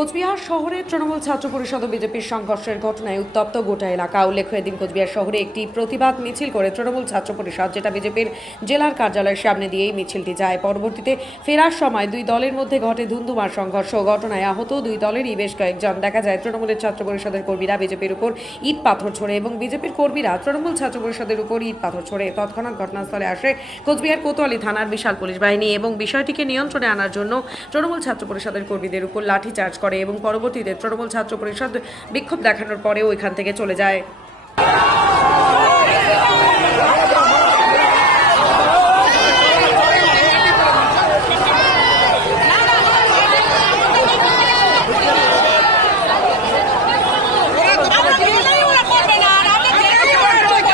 কোচবিহার শহরে তৃণমূল ছাত্র পরিষদ ও বিজেপির সংঘর্ষের ঘটনায় উত্তপ্ত গোটা এলাকা। উল্লেখ্য, এদিন কোচবিহার শহরে একটি প্রতিবাদ মিছিল করে তৃণমূল ছাত্র পরিষদ, যেটা বিজেপির জেলার কার্যালয়ের সামনে দিয়েই মিছিলটি যায়। পরবর্তীতে ফেরার সময় দুই দলের মধ্যে ঘটে ধুন্ধুমার সংঘর্ষ। ঘটনায় আহত দুই দলেরই বেশ কয়েকজন। দেখা যায়, তৃণমূলের ছাত্র পরিষদের কর্মীরা বিজেপির উপর ইট পাথর ছোড়ে এবং বিজেপির কর্মীরা তৃণমূল ছাত্র পরিষদের উপর ইট পাথর ছোড়ে। তৎক্ষণাৎ ঘটনাস্থলে আসে কোচবিহার কোতোয়ালি থানার বিশাল পুলিশ বাহিনী এবং বিষয়টিকে নিয়ন্ত্রণে আনার জন্য তৃণমূল ছাত্র পরিষদের কর্মীদের উপর লাঠিচার্জ করে এবং পরবর্তীতে তৃণমূল ছাত্র পরিষদ বিক্ষোভ দেখানোর পরেও এখান থেকে চলে যায় জেলেই ওরা করবে না আর আমি জেলেই ওরা করবে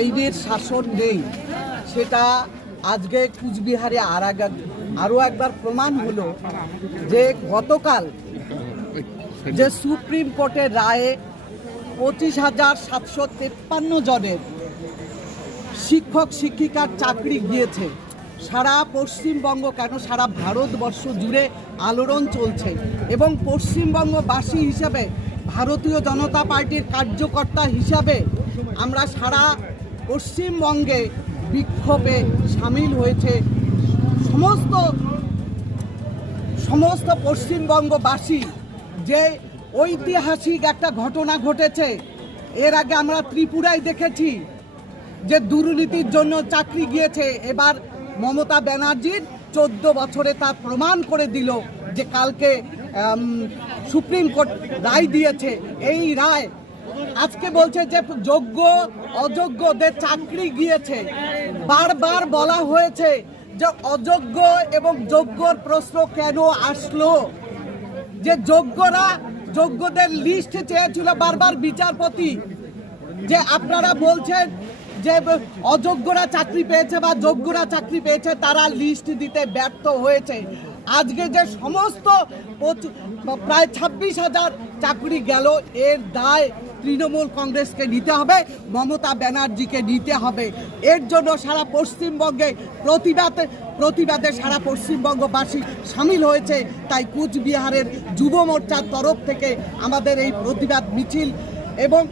আইনের শাসন নেই, সেটা আজকে কুচবিহারে আর আরও একবার প্রমাণ হলো যে গতকাল যে সুপ্রিম কোর্টের রায়ে পঁচিশ হাজার সাতশো তেপ্পান্ন জনের শিক্ষক, শিক্ষিকার চাকরি গিয়েছে। সারা পশ্চিমবঙ্গ কেন? সারা ভারতবর্ষ জুড়ে আলোড়ন চলছে এবং পশ্চিমবঙ্গবাসী হিসেবে ভারতীয় জনতা পার্টির কার্যকর্তা হিসাবে আমরা সারা পশ্চিমবঙ্গে বিক্ষোভে সামিল হয়েছে সমস্ত সমস্ত পশ্চিমবঙ্গবাসী যে ঐতিহাসিক একটা ঘটনা ঘটেছে। এর আগে আমরা ত্রিপুরায় দেখেছি যে দুর্নীতির জন্য চাকরি গিয়েছে। এবার মমতা ব্যানার্জির চোদ্দ বছরে তার প্রমাণ করে দিল যে কালকে সুপ্রিম কোর্ট রায় দিয়েছে। এই রায় আজকে বলছে যে যোগ্য অযোগ্যদের চাকরি গিয়েছে। বারবার বলা হয়েছে যে অযোগ্য এবং যোগ্যর প্রশ্ন কেন আসলো? যে যোগ্যরা যোগ্যদের লিস্ট চেয়েছিল, বারবার বিচারপতি, যে আপনারা বলছেন যে অযোগ্যরা চাকরি পেয়েছে বা যোগ্যরা চাকরি পেয়েছে, তারা লিস্ট দিতে ব্যর্থ হয়েছে। আজকে যে সমস্ত প্রায় ছাব্বিশ হাজার চাকরি গেল, এর দায় তৃণমূল কংগ্রেসকে নিতে হবে, মমতা ব্যানার্জিকে নিতে হবে। এর জন্য সারা পশ্চিমবঙ্গে প্রতিবাদ, প্রতিবাদে সারা পশ্চিমবঙ্গবাসী সামিল হয়েছে। তাই কুচবিহারের যুব মোর্চার তরফ থেকে আমাদের এই প্রতিবাদ মিছিল এবং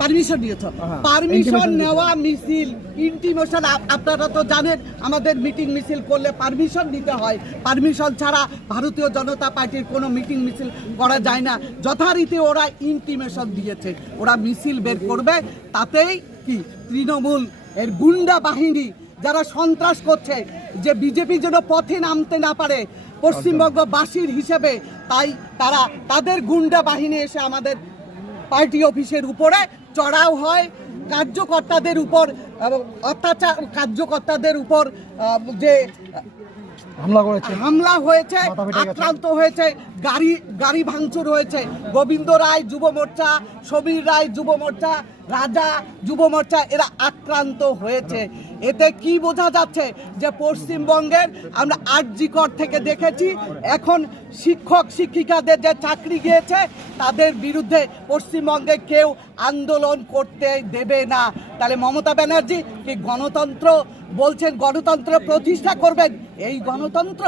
পারমিশন নিয়েছ পারমিশন নেওয়া মিছিল ইন্টিমেশন আপনারা তো জানেন আমাদের মিটিং মিছিল করলে পারমিশন নিতে হয়। পারমিশন ছাড়া ভারতীয় জনতা পার্টির কোনো মিটিং মিছিল করা যায় না। যথারীতি ওরা ইন্টিমেশন দিয়েছে। ওরা মিছিল বের করবে। তাতেই কি? তৃণমূল এর গুন্ডা বাহিনী যারা সন্ত্রাস করছে যে বিজেপি যেন পথে নামতে না পারে পশ্চিমবঙ্গবাসীর হিসেবে তাই তারা তাদের গুন্ডা বাহিনী এসে আমাদের পার্টি অফিসের উপরে চড়াও হয়। কার্যকর্তাদের উপর অত্যাচার কার্যকর্তাদের উপর যে হামলা করেছে। হামলা হয়েছে। আক্রান্ত হয়েছে গাড়ি গাড়ি ভাঙচুর হয়েছে। গোবিন্দ রায় যুব মোর্চা সমীর রায় যুব মোর্চা রাজা যুব মোর্চা এরা আক্রান্ত হয়েছে। এতে কি বোঝা যাচ্ছে যে পশ্চিমবঙ্গের আমরা আরজিকর থেকে দেখেছি, এখন শিক্ষক শিক্ষিকাদের যে চাকরি গিয়েছে, তাদের বিরুদ্ধে পশ্চিমবঙ্গে কেউ আন্দোলন করতে দেবে না। তাহলে মমতা ব্যানার্জি কি গণতন্ত্র বলছেন, গণতন্ত্র প্রতিষ্ঠা করবেন? এই গণতন্ত্র?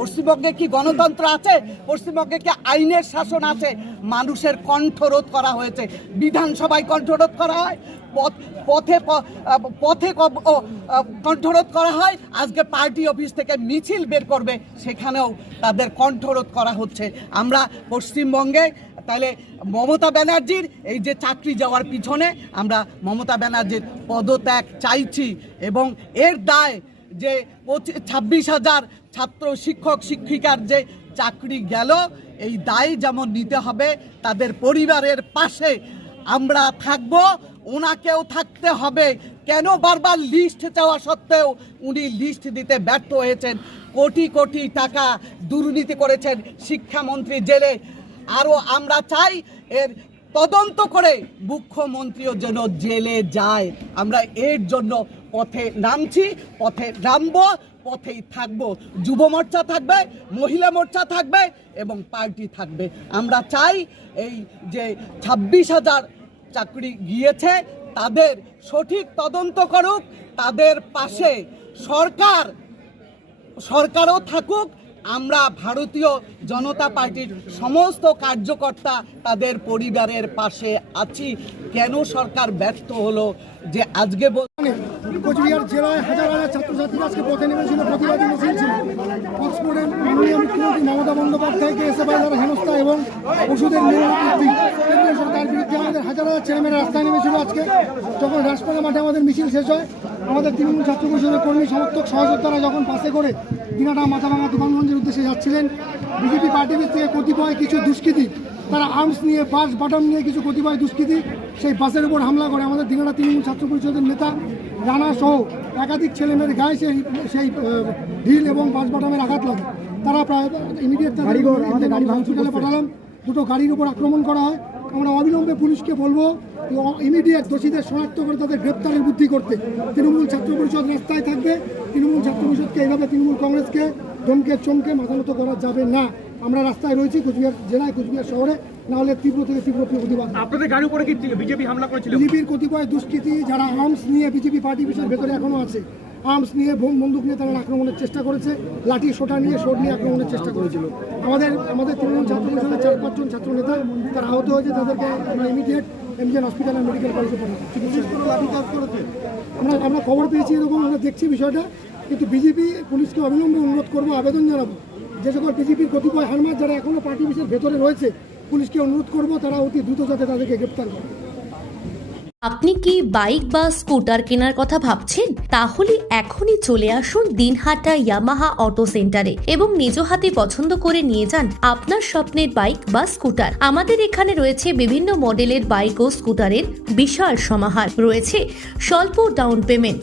পশ্চিমবঙ্গে কি গণতন্ত্র আছে? পশ্চিমবঙ্গে কি আইনের শাসন আছে? মানুষের কণ্ঠরোধ করা হয়েছে। বিধানসভায় কণ্ঠরোধ করা হয়? পথ- পথে পথে কণ্ঠরোধ করা হয়। আজকে পার্টি অফিস থেকে মিছিল বের করবে, সেখানেও তাদের কণ্ঠরোধ করা হচ্ছে। আমরা পশ্চিমবঙ্গে, তাহলে মমতা ব্যানার্জির এই যে চাকরি যাওয়ার পিছনে আমরা মমতা ব্যানার্জির পদত্যাগ চাইছি এবং এর দায় যে ছাব্বিশ হাজার ছাত্র শিক্ষক শিক্ষিকার যে চাকরি গেল, এই দায় যেমন নিতে হবে, তাদের পরিবারের পাশে আমরা থাকব। ওনাকেও থাকতে হবে। কেন বারবার লিস্ট চাওয়া সত্ত্বেও উনি লিস্ট দিতে ব্যর্থ হয়েছেন? কোটি কোটি টাকা দুর্নীতি করেছেন শিক্ষামন্ত্রী জেলে। আরও আমরা চাই এর তদন্ত করে মুখ্যমন্ত্রীও যেন জেলে যায়। আমরা এর জন্য পথে নামছি, পথে নামবো, পথেই থাকব। যুব মোর্চা থাকবে, মহিলা মোর্চা থাকবে এবং পার্টি থাকবে। আমরা চাই এই যে ছাব্বিশ হাজার চাকরি গিয়েছে, তাদের সঠিক তদন্ত করুক, তাদের পাশে সরকার, সরকারও থাকুক, আমরা ভারতীয় জনতা পার্টির সমস্ত কার্যকর্তা তাদের পরিবারের পাশে আছি। কেন সরকার ব্যর্থ হলো যে আজকে বল- কোচবিহার জেলায় হাজার হাজার ছাত্রছাত্রীরা আজকে পথে নেমেছিল, প্রতিবাদী মিছিল ছিল। অক্সফোর্ডের মাননীয় মুখ্যমন্ত্রী মমতা বন্দ্যোপাধ্যায়কে এসে যারা হেনস্থা এবং ওষুধের মূল্যবৃদ্ধি কেন্দ্রীয় সরকার বিরুদ্ধে আমাদের হাজার হাজার ছেলেমেয়েরা রাস্তায় নেমেছিল আজকে। যখন রাজপালা মাঠে আমাদের মিছিল শেষ হয়, আমাদের তৃণমূল ছাত্র পরিষদের কর্মী, সমর্থক, সহযোদ্ধারা যখন পাশে করে দিনাটা মাথাভাঙা তুফানগঞ্জের উদ্দেশ্যে যাচ্ছিলেন, বিজেপি পার্টি থেকে কতিপয় কিছু দুষ্কৃতী তারা আর্মস নিয়ে বাস বাটাম নিয়ে কিছু কতিপয় দুষ্কৃতী সেই বাসের উপর হামলা করে। আমাদের দিনাটা তৃণমূল ছাত্র পরিষদের নেতা রানা সহ একাধিক ছেলেমেয়ের গায়ে সেই সেই ঢিল এবং বাস বাটামের আঘাত লাগে। তারা প্রায় ইমিডিয়েট তাদের গাড়ি হসপিটালে পাঠালাম। দুটো গাড়ির উপর আক্রমণ করা হয়। আমরা অবিলম্বে পুলিশকে বলব ইমিডিয়েট দোষীদের শনাক্ত করে তাদের গ্রেপ্তারের বুদ্ধি করতে। তৃণমূল ছাত্র পরিষদ রাস্তায় থাকবে। তৃণমূল ছাত্র পরিষদকে এইভাবে তৃণমূল কংগ্রেসকে ধমকে চমকে মাথানত করা যাবে না। আমরা রাস্তায় রয়েছি কুচবিহার জেলায় কুচবিহার শহরে না হলে তীব্র থেকে তীব্র প্রতিবাদ। আপনাদের গাড়ির উপরে কি বিজেপি হামলা করেছিল? বিজেপির কতিপয় দুষ্কৃতী যারা আর্মস নিয়ে বিজেপি পার্টি অফিসের ভেতরে এখনও আছে আর্মস নিয়ে বোম বন্দুক নিয়ে তারা আক্রমণের চেষ্টা করেছে লাঠি সোটা নিয়ে শোট নিয়ে আক্রমণের চেষ্টা করেছিল। আমাদের আমাদের তৃণমূল ছাত্র পরিষদের চার পাঁচজন ছাত্র নেতা তারা আহত হয়েছে তাদেরকে আমরা immediate MGN hospital and medical কলেজে আমরা আমরা খবর পেয়েছি এরকম আমরা দেখছি বিষয়টা কিন্তু বিজেপি পুলিশকে অবিলম্বে অনুরোধ করব আবেদন জানাব। যে সকল বিজেপির কতিপয় হারমার যারা এখনও পার্টি অফিসের ভেতরে রয়েছে, পুলিশকে অনুরোধ করব তারা অতি দ্রুত যাতে তাদেরকে গ্রেপ্তার করে। আপনি কি বাইক বা স্কুটার কেনার কথা ভাবছেন? তাহলে এখনই চলে আসুন দিনহাটা ইয়ামাহা অটো সেন্টারে এবং নিজ হাতে পছন্দ করে নিয়ে যান আপনার স্বপ্নের বাইক বা স্কুটার। আমাদের এখানে রয়েছে বিভিন্ন মডেলের বাইক ও স্কুটারের বিশাল সমাহার। রয়েছে স্বল্প ডাউন পেমেন্ট